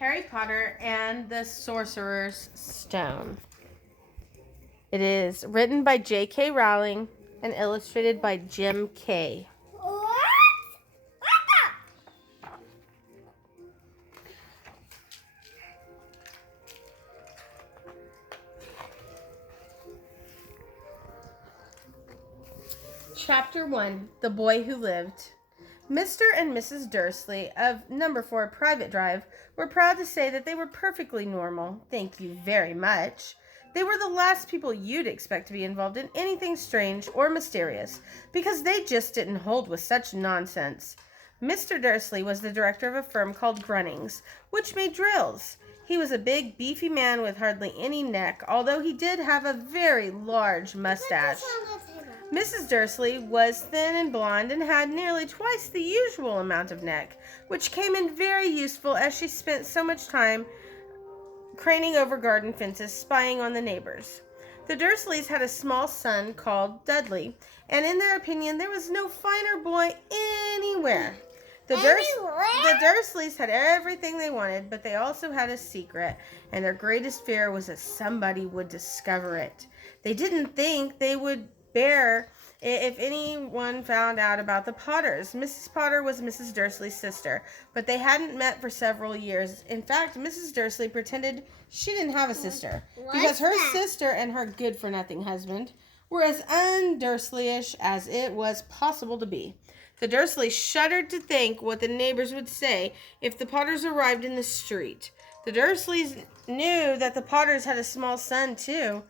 Harry Potter and the Sorcerer's Stone. It is written by J.K. Rowling and illustrated by Jim Kay. Chapter 1, The Boy Who Lived. Mr. and Mrs. Dursley of No. 4 Private Drive were proud to say that they were perfectly normal. Thank you very much. They were the last people you'd expect to be involved in anything strange or mysterious, because they just didn't hold with such nonsense. Mr. Dursley was the director of a firm called Grunnings, which made drills. He was a big, beefy man with hardly any neck, although he did have a very large mustache. Mrs. Dursley was thin and blonde and had nearly twice the usual amount of neck, which came in very useful as she spent so much time craning over garden fences, spying on the neighbors. The Dursleys had a small son called Dudley, and in their opinion, there was no finer boy anywhere. The Dursleys had everything they wanted, but they also had a secret, and their greatest fear was that somebody would discover it. They didn't think they would bear if anyone found out about the Potters. Mrs. Potter was Mrs. Dursley's sister, but they hadn't met for several years. In fact, Mrs. Dursley pretended she didn't have a sister, because her sister and her good-for-nothing husband were as un-Dursleyish as it was possible to be. The Dursleys shuddered to think what the neighbors would say if the Potters arrived in the street. The Dursleys knew that the Potters had a small son, too,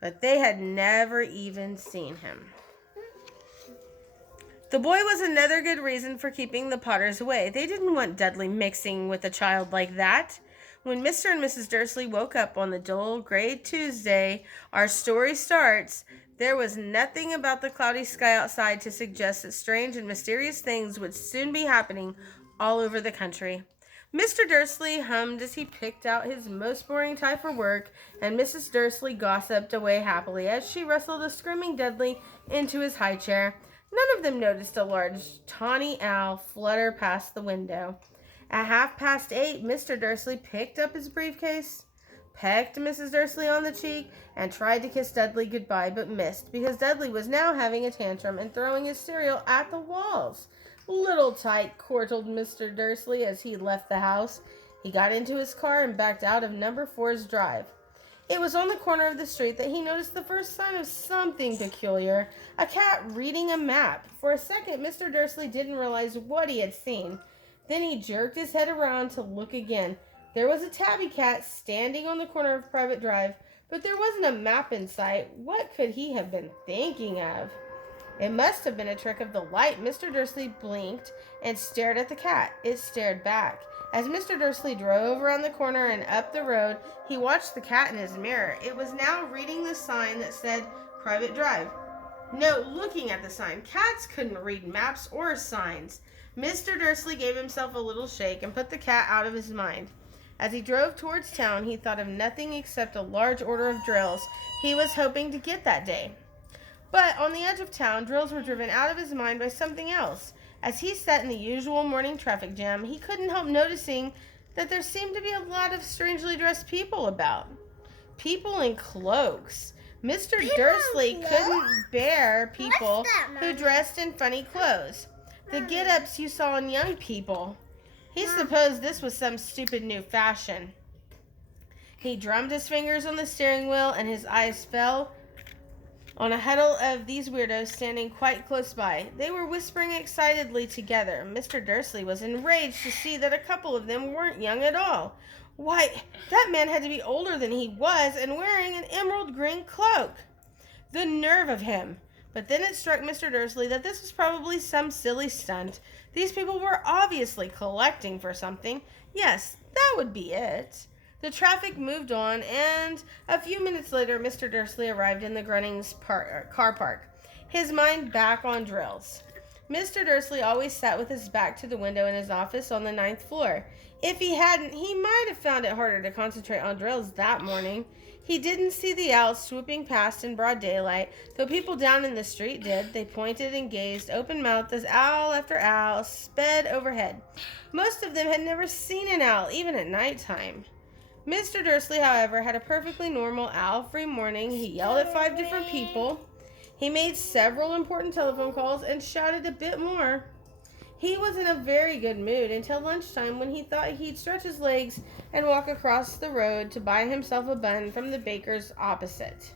but they had never even seen him. The boy was another good reason for keeping the Potters away. They didn't want Dudley mixing with a child like that. When Mr. and Mrs. Dursley woke up on the dull gray Tuesday our story starts, there was nothing about the cloudy sky outside to suggest that strange and mysterious things would soon be happening all over the country. Mr. Dursley hummed as he picked out his most boring tie for work, and Mrs. Dursley gossiped away happily as she wrestled a screaming Dudley into his high chair. None of them noticed a large tawny owl flutter past the window. At 8:30, Mr. Dursley picked up his briefcase, pecked Mrs. Dursley on the cheek, and tried to kiss Dudley goodbye, but missed, because Dudley was now having a tantrum and throwing his cereal at the walls. "Little tight," chortled Mr. Dursley as he left the house. He got into his car and backed out of No. 4's drive. It was on the corner of the street that he noticed the first sign of something peculiar, a cat reading a map. For a second, Mr. Dursley didn't realize what he had seen. Then he jerked his head around to look again. There was a tabby cat standing on the corner of Private Drive, but there wasn't a map in sight. What could he have been thinking of? It must have been a trick of the light. Mr. Dursley blinked and stared at the cat. It stared back. As Mr. Dursley drove around the corner and up the road, he watched the cat in his mirror. It was now reading the sign that said Private Drive. No, looking at the sign. Cats couldn't read maps or signs. Mr. Dursley gave himself a little shake and put the cat out of his mind. As he drove towards town, he thought of nothing except a large order of drills he was hoping to get that day. But on the edge of town, drills were driven out of his mind by something else. As he sat in the usual morning traffic jam, he couldn't help noticing that there seemed to be a lot of strangely dressed people about. People in cloaks. Mr. Dursley couldn't bear people who dressed in funny clothes. The get-ups you saw in young people. He supposed this was some stupid new fashion. He drummed his fingers on the steering wheel, and his eyes fell on a huddle of these weirdos standing quite close by. They were whispering excitedly together. Mr. Dursley was enraged to see that a couple of them weren't young at all. Why, that man had to be older than he was and wearing an emerald green cloak. The nerve of him! But then it struck Mr. Dursley that this was probably some silly stunt. These people were obviously collecting for something. Yes, that would be it. The traffic moved on, and a few minutes later, Mr. Dursley arrived in the Grunnings car park, his mind back on drills. Mr. Dursley always sat with his back to the window in his office on the ninth floor. If he hadn't, he might have found it harder to concentrate on drills that morning. He didn't see the owls swooping past in broad daylight, though people down in the street did. They pointed and gazed, open-mouthed, as owl after owl sped overhead. Most of them had never seen an owl, even at nighttime. Mr. Dursley, however, had a perfectly normal owl-free morning. He yelled at 5 different people. He made several important telephone calls and shouted a bit more. He was in a very good mood until lunchtime, when he thought he'd stretch his legs and walk across the road to buy himself a bun from the baker's opposite.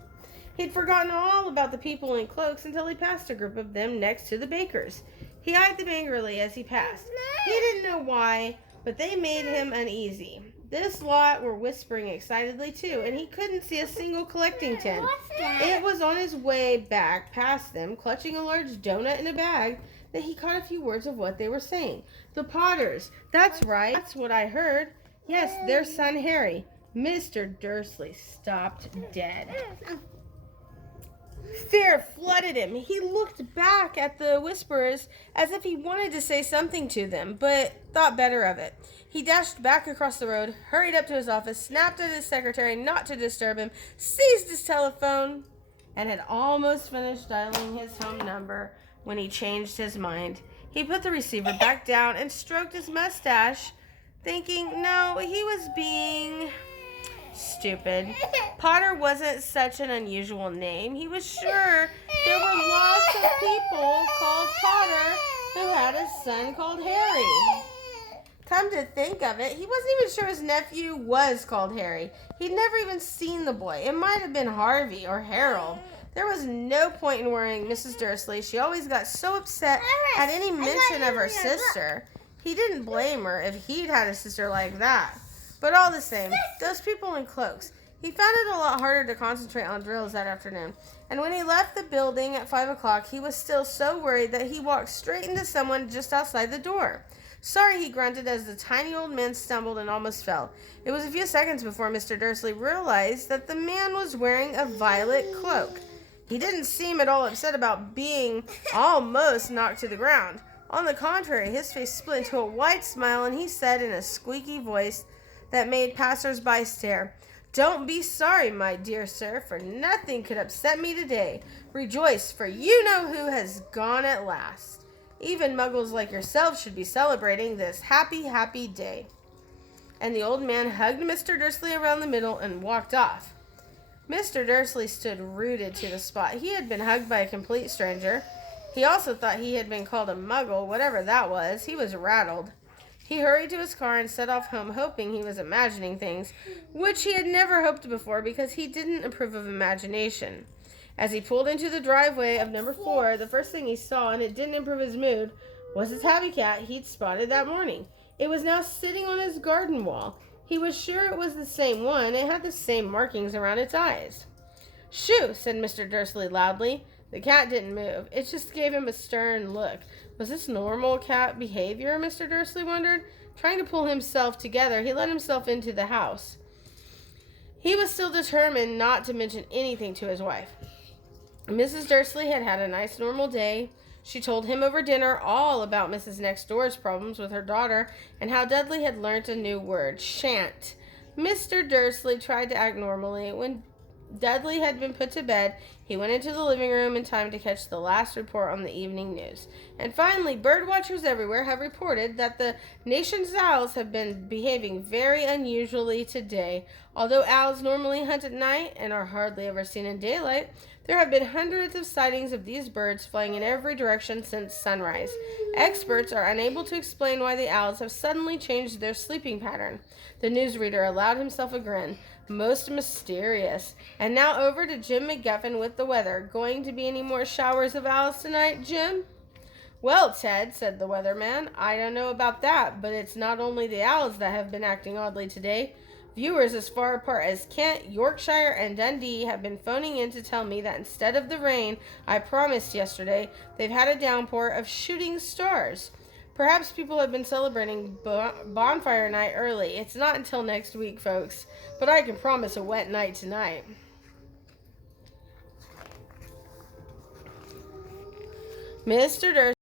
He'd forgotten all about the people in cloaks until he passed a group of them next to the baker's. He eyed them angrily as he passed. He didn't know why, but they made him uneasy. This lot were whispering excitedly too, and he couldn't see a single collecting tin. It was on his way back past them, clutching a large donut in a bag, that he caught a few words of what they were saying. The Potters. That's right. That's what I heard. Yes, their son Harry. Mr. Dursley stopped dead. Fear flooded him. He looked back at the whisperers as if he wanted to say something to them, but thought better of it. He dashed back across the road, hurried up to his office, snapped at his secretary not to disturb him, seized his telephone, and had almost finished dialing his home number when he changed his mind. He put the receiver back down and stroked his mustache, thinking, no, he was being stupid. Potter wasn't such an unusual name. He was sure there were lots of people called Potter who had a son called Harry. Come to think of it, he wasn't even sure his nephew was called Harry. He'd never even seen the boy. It might have been Harvey or Harold. There was no point in worrying Mrs. Dursley. She always got so upset at any mention of her sister. He didn't blame her if he'd had a sister like that. But all the same, those people in cloaks. He found it a lot harder to concentrate on drills that afternoon. And when he left the building at 5 o'clock, he was still so worried that he walked straight into someone just outside the door. Sorry, he grunted as the tiny old man stumbled and almost fell. It was a few seconds before Mr. Dursley realized that the man was wearing a violet cloak. He didn't seem at all upset about being almost knocked to the ground. On the contrary, his face split into a wide smile, and he said in a squeaky voice that made passers-by stare, "Don't be sorry, my dear sir, for nothing could upset me today. Rejoice, for you know who has gone at last. Even muggles like yourself should be celebrating this happy, happy day." And the old man hugged Mr. Dursley around the middle and walked off. Mr. Dursley stood rooted to the spot. He had been hugged by a complete stranger. He also thought he had been called a muggle, whatever that was. He was rattled. He hurried to his car and set off home, hoping he was imagining things, which he had never hoped before because he didn't approve of imagination. As he pulled into the driveway of number 4, the first thing he saw, and it didn't improve his mood, was the tabby cat he'd spotted that morning. It was now sitting on his garden wall. He was sure it was the same one. It had the same markings around its eyes. "Shoo!" said Mr. Dursley loudly. The cat didn't move. It just gave him a stern look. Was this normal cat behavior, Mr. Dursley wondered? Trying to pull himself together, he let himself into the house. He was still determined not to mention anything to his wife. Mrs. Dursley had had a nice normal day. She told him over dinner all about Mrs. Next Door's problems with her daughter and how Dudley had learnt a new word, shan't. Mr. Dursley tried to act normally. When Dudley had been put to bed, he went into the living room in time to catch the last report on the evening news. And finally, bird watchers everywhere have reported that the nation's owls have been behaving very unusually today. Although owls normally hunt at night and are hardly ever seen in daylight, there have been hundreds of sightings of these birds flying in every direction since sunrise. Experts are unable to explain why the owls have suddenly changed their sleeping pattern. The newsreader allowed himself a grin. Most mysterious. And now over to Jim McGuffin with the weather. Going to be any more showers of owls tonight, Jim? "Well, Ted," said the weatherman, "I don't know about that, but it's not only the owls that have been acting oddly today. Viewers as far apart as Kent, Yorkshire, and Dundee have been phoning in to tell me that instead of the rain I promised yesterday, they've had a downpour of shooting stars. Perhaps people have been celebrating bonfire night early. It's not until next week, folks, but I can promise a wet night tonight." Mr. Dursley